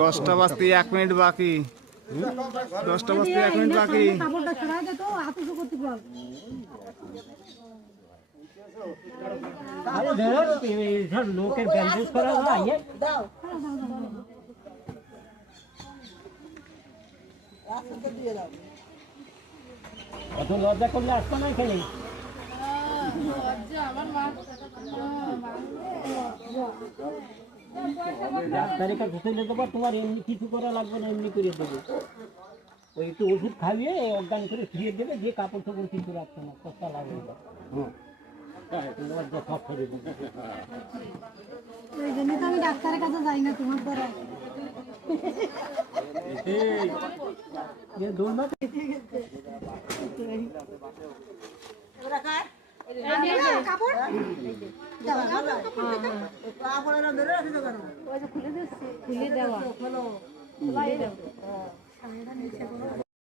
দশটা বাজতে 1 মিনিট বাকি। 10টা বাজতে 1 মিনিট বাকি। লোকের ব্যান্ডেজ করা যায় অত লজ্জা করলে আসতো না এখানে। ডাক্তারের কাছে চলে যাবো, তোমার এমনি কিছু করা লাগবে না, এমনি করে দেবে। ওই একটু ওষুধ খাইয়ে অজ্ঞান করে ফিরিয়ে দেবে, দিয়ে কাপড় টাপড় কিছু রাখছে না, সস্তা লাগবে। সব ফেলে দেবে। ওই জন্য তো আমি ডাক্তারের কাছে যাই না তোমার দ্বারা। খুলে দেওয়া